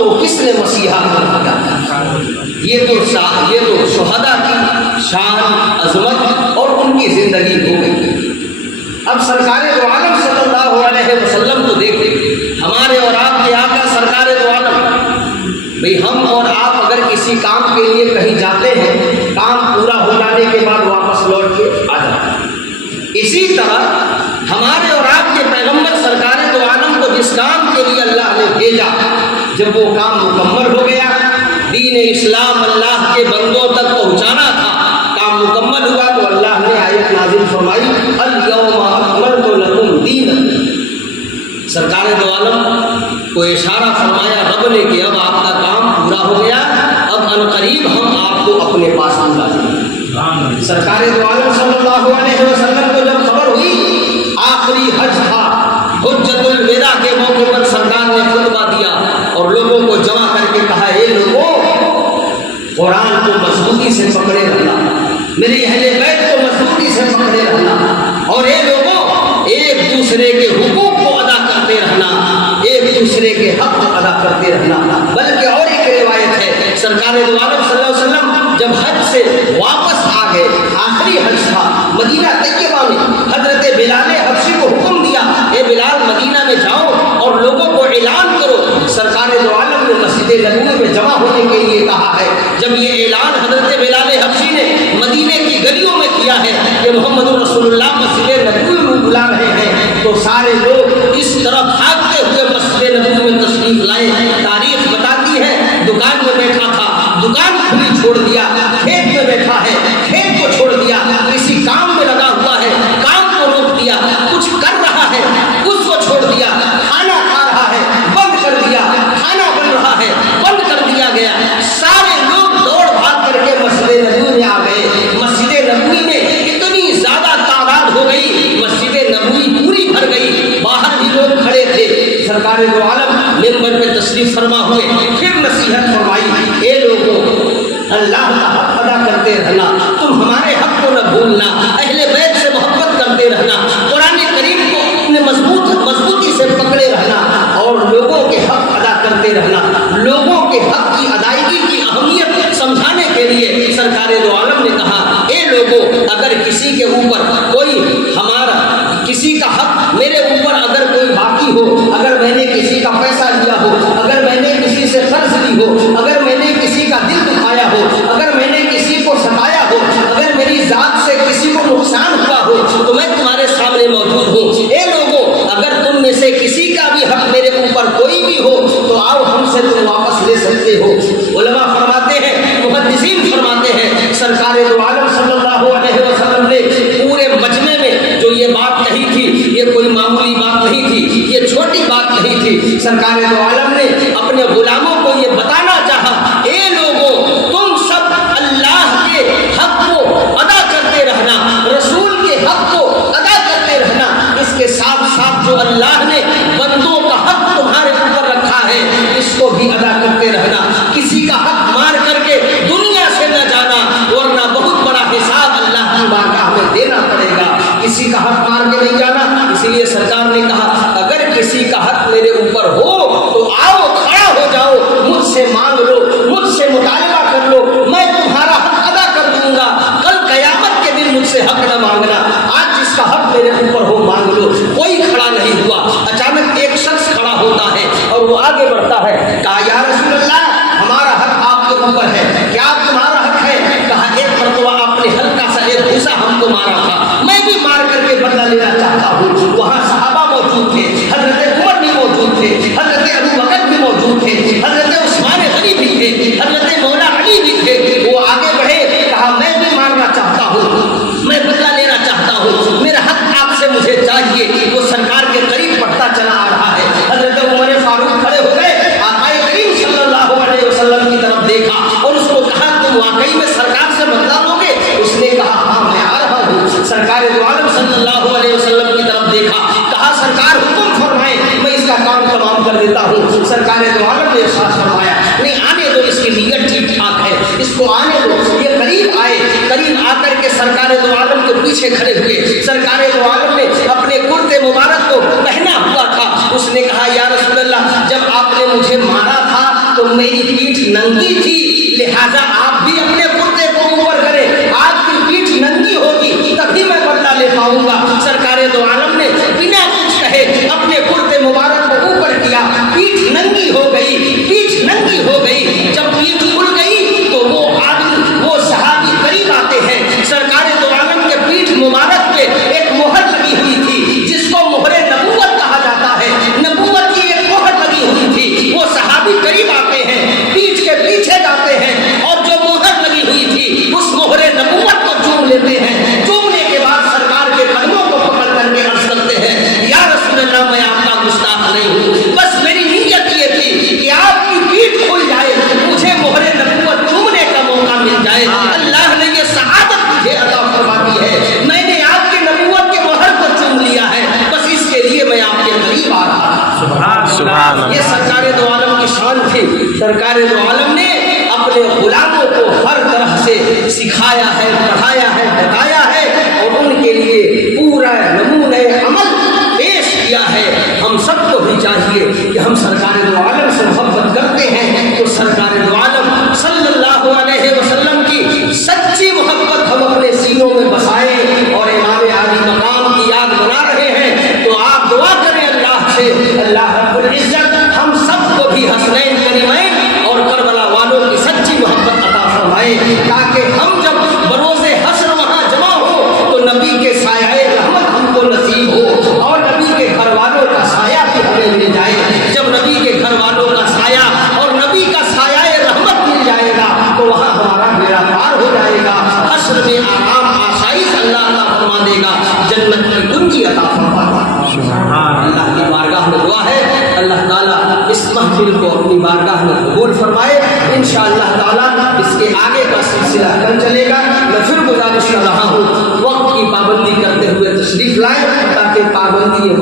کو کس نے مسیحا بنا دیا؟ یہ تو شہداء کی شان، عظمت اور ان کی زندگی ہو گئی۔ اب سرکار دو عالم صلی اللہ علیہ وسلم کو دیکھیں، ہمارے اور آپ کے آقا سرکار دو عالم، بھئی ہم اور آپ اگر کسی کام کے لیے کہیں جاتے ہیں، کام پورا ہو جانے کے بعد واپس لوٹ کے آ جاتے ہیں، اسی طرح ہمارے اور آپ کے پیغمبر سرکار دو عالم کو جس کام کے لیے اللہ نے بھیجا، جب وہ کام مکمل ہو گیا، دین اسلام اللہ کے بندوں تک پہنچانا تھا، کام مکمل ہوا تو اللہ نے آیت نازل فرمائی الیوم اکملت لکم دینکم۔ سرکار دو عالم کو اشارہ فرمایا رب نے کہ اب آپ کا کام پورا ہو گیا، اب عنقریب ہم آپ کو اپنے پاس بلا دیں گے۔ سرکار دو عالم صلی اللہ علیہ وسلم کو جب خبر ہوئی، آخری حج تھا، حجۃ الوداع کے موقع پر سرکار نے خطبہ دیا اور لوگوں کو جمع کر کے کہا، اے لوگوں، قرآن کو مضبوطی سے پکڑے رہنا، میری اہل بیت کو مضبوطی سے پکڑے رہنا، اور اے لوگوں، ایک دوسرے کے حقوق کو ادا کرتے رہنا، ایک دوسرے کے حق کو ادا کرتے رہنا۔ بلکہ اور ایک روایت ہے، سرکار دو عالم صلی اللہ علیہ وسلم جب حج سے واپس آ گئے، آخری حج تھا، مدینہ طیبہ میں حضرت بلال حبشی کو حکم دیا، اے بلال مدینہ میں جاؤ اور لوگوں کو اعلان کرو۔ سرکار دو عالم نے مسجد نبوی میں جمع ہونے کے لیے کہا ہے۔ جب یہ اعلان حضرت بلال حبشی نے مدینے کی گلیوں میں کیا ہے کہ محمد رسول اللہ مسجد نبوی میں بلا رہے ہیں، تو سارے لوگ اس طرف بھاگتے ہوئے مسجد نبوی میں تشریف لائے۔ تاریخ بتاتی ہے دکان میں بیٹھا تھا، دکان کھلی چھوڑ دیا، کھیت میں بیٹھا ہے، کھیت کو چھوڑ دیا، کسی کام میں لگا ہوا ہے، کام کو روک دیا، کچھ کر رہا ہے، اس کو چھوڑ دیا، کھانا کھا رہا ہے، بند کر دیا، کھانا بن رہا ہے، بند کر دیا گیا۔ سارے لوگ دوڑ بھاگ کر کے مسجد نبوی میں آ گئے۔ مسجد نبوی میں اتنی زیادہ تعداد ہو گئی، مسجد نبوی پوری بھر گئی، باہر بھی لوگ کھڑے تھے۔ سرکار دو عالم منبر پہ تشریف فرما ہوئے، پھر نصیحت فرمائی، اے لوگوں، اللہ کا حق ادا کرتے رہنا، تم ہمارے حق کو نہ بھولنا، اہل بیت سے محبت کرتے رہنا، قرآن کریم کو اپنے مضبوطی سے پکڑے رہنا، اور لوگوں کے حق ادا کرتے رہنا۔ لوگوں کے حق کی ادائیگی کی اہمیت سمجھانے کے لیے سرکار دو عالم نے کہا، اے لوگوں، اگر کسی کے اوپر کسی کا حق میرے اوپر اگر کوئی باقی ہو، اگر میں نے کسی کا پیسہ لیا ہو، اگر میں نے کسی سے قرض لی ہو، اگر میں نے کسی کا دل دکھایا ہو، اگر میں نے کسی کو ستایا ہو، اگر میری ذات سے کسی کو نقصان ہوا ہو، تو میں تمہارے سامنے موجود ہوں۔ اے لوگوں، اگر تم میں سے کسی کا بھی حق میرے اوپر کوئی بھی ہو تو آؤ، ہم سے تم واپس لے سکتے ہو۔ علماء فرماتے ہیں، محدثین فرماتے ہیں، سرکار دو عالم صلی اللہ علیہ وسلم نے پورے مجمع میں جو یہ بات کہی تھی، یہ کوئی معمولی بات نہیں تھی، یہ چھوٹی بات نہیں تھی۔ سرکار دو عالم نے اپنے غلاموں کو یہ بتانا چاہا، اے لوگوں، تم سب اللہ کے حق کو ادا کرتے رہنا، رسول کے حق کو ادا کرتے رہنا، اس کے ساتھ ساتھ جو اللہ نے بندوں کا حق تمہارے اوپر رکھا ہے، اس کو بھی ادا کرتے رہنا۔ کسی کا حق مار کر کے دنیا سے نہ جانا، ورنہ بہت بڑا حساب اللہ کی بارگاہ میں دینا پڑے گا۔ کسی کا حق مار کے نہیں جانا، اسی لیے سرکار نے کہا، اگر کسی کا حق میرے اوپر ہو تو آؤ، کھڑا ہو جاؤ، مجھ سے مانگ لو، مجھ سے مطالبہ کر لو، میں تمہارا حق ادا کر دوں گا۔ کل قیامت کے دن مجھ سے حق نہ مانگنا، آج جس کا حق میرے اوپر ہو مانگ لو۔ کوئی کھڑا نہیں ہوا، اچانک ایک شخص کھڑا ہوتا ہے اور وہ آگے بڑھتا ہے، کہا، یا رسول اللہ، ہمارا حق آپ کے اوپر ہے، کیا تمہارا حق ہے؟ کہا، ایک مرتبہ آپ نے ہلکا سا ایک گھوسا ہم کو مارا تھا، میں بھی مار کر کے بدلہ لینا چاہتا ہوں۔ وہاں صحابہ موجود تھے، حضرت عمر بھی موجود تھے، حضرت ابو بکر بھی موجود تھے، حضرت عثمان غنی بھی تھے، حضرت مولا علی بھی تھے۔ وہ آگے بڑھے، کہا، میں بھی مارنا چاہتا ہوں، میں بدلہ لینا چاہتا ہوں، میرا حق آپ سے مجھے چاہیے۔ وہ سرکار کے قریب بڑھتا چلا آ رہا ہے۔ حضرت عمر فاروق کھڑے ہو گئے، آقا کریم صلی اللہ علیہ وسلم کی طرف دیکھا اور اس کو کہا، تم واقعی میں سرکار سے بدلہ لو گے؟ اس نے کہا، ہاں، میں آ رہا ہوں۔ سرکار دو عالم صلی اللہ علیہ وسلم کی طرف دیکھا، کہا، سرکار حکم فرمائیں، میں اس کا کام تمام کر دیتا ہوں۔ سرکار دو عالم نے ارشاد فرمایا، نہیں، آنے دو، اس کی نیت ٹھیک ٹھاک ہے، اس کو آنے دو۔ یہ قریب آئے، قریب آ کر کے سرکار دو عالم کے پیچھے کھڑے ہوئے۔ سرکار دو عالم نے اپنے کرتے مبارک کو پہنا ہوا تھا۔ اس نے کہا، یا رسول اللہ، جب آپ نے مجھے مارا تھا تو تو میری پیٹھ ننگی تھی، لہذا آپ بھی اپنے کرتے کو اوپر کریں، آپ کی پیٹھ ننگی ہوگی تبھی میں بدلہ لے پاؤں گا۔ سرکار دو عالم نے بنا کچھ کہے اپنے کرتے مبارک کو اوپر کیا، پیٹھ ننگی ہو گئی، پیٹھ ننگی ہو گئی۔ جب پیٹھ کھل گئی تو وہ آدمی، وہ صحابی قریب آتے ہیں، سرکار دو عالم کے پیٹھ مبارک پہ ایک مہر لگی ہوئی تھی جس کو مہر نبوت کہا جاتا ہے، نبوت کی ایک مہر لگی ہوئی تھی۔ وہ صحابی قریب آتے ہیں، پیٹھ کے پیچھے جاتے ہیں اور جو مہر لگی ہوئی تھی اس مہر نبوت کو چوم لیتے ہیں۔ چومنے کے بعد سرکار کے قدموں کو پکڑ کر کے عرض کرتے ہیں، یا رسول اللہ میں آپ کا گستاخ نہیں ہوں، بس میری نیت یہ تھی کہ آپ کی پیٹھ کھل جائے، مجھے مہر نبوت چومنے کا موقع مل جائے۔ اللہ نے یہ سعادت مجھے عطا فرما دی ہے، میں نے آپ کے نبوت کے مہر کو چوم لیا ہے، بس اس کے لیے میں آپ کے قریب آ رہا ہوں۔ سبحان اللہ۔ یہ سرکار دو عالم کی شان تھی۔ سرکار دو عالم نے اپنے غلاموں کو ہر طرح سے سکھایا ہے، پڑھایا ہے، بتایا ہے اور ان کے لیے پورا نمونۂ عمل پیش کیا ہے۔ ہم سب کو بھی چاہیے کہ ہم سرکار دو عالم سے محبت کرتے ہیں تو سرکار دو عالم صلی اللہ علیہ وسلم کی سچی محبت ہم اپنے سینوں میں بسائیں، اور امام عالی مقام کی یاد بنا رہے ہیں تو آپ دعا کریں اللہ سے، اللہ رب العزت ہم سب کو بھی حسنین کریمین اور کربلا والوں کی سچی محبت عطا فرمائے، تاکہ ہم جب بروز حشر وہاں جمع ہو تو نبی کے سایہ رحمت ہم کو نصیب ہو، اور نبی کے گھر والوں کا سایہ بھی ہمیں مل جائے۔ جب نبی کے گھر والوں کا سایہ اور نبی کا سایہ رحمت مل جائے گا تو وہاں ہمارا بیڑا پار ہو جائے گا، حشر میں آرام آسائش اللہ عطا فرما دے گا، جنت کی کنجی عطا فرما دے گا۔ اللہ کی بارگاہ میں دعا ہے اللہ تعالیٰ اس محفل کو اپنی بارگاہ میں قبول فرمائے۔ انشاءاللہ تعالیٰ اس کے آگے کا سلسلہ کل چلے گا۔ میں پھر گزارش کر رہا ہوں وقت کی پابندی کرتے ہوئے تشریف لائیں تاکہ پابندی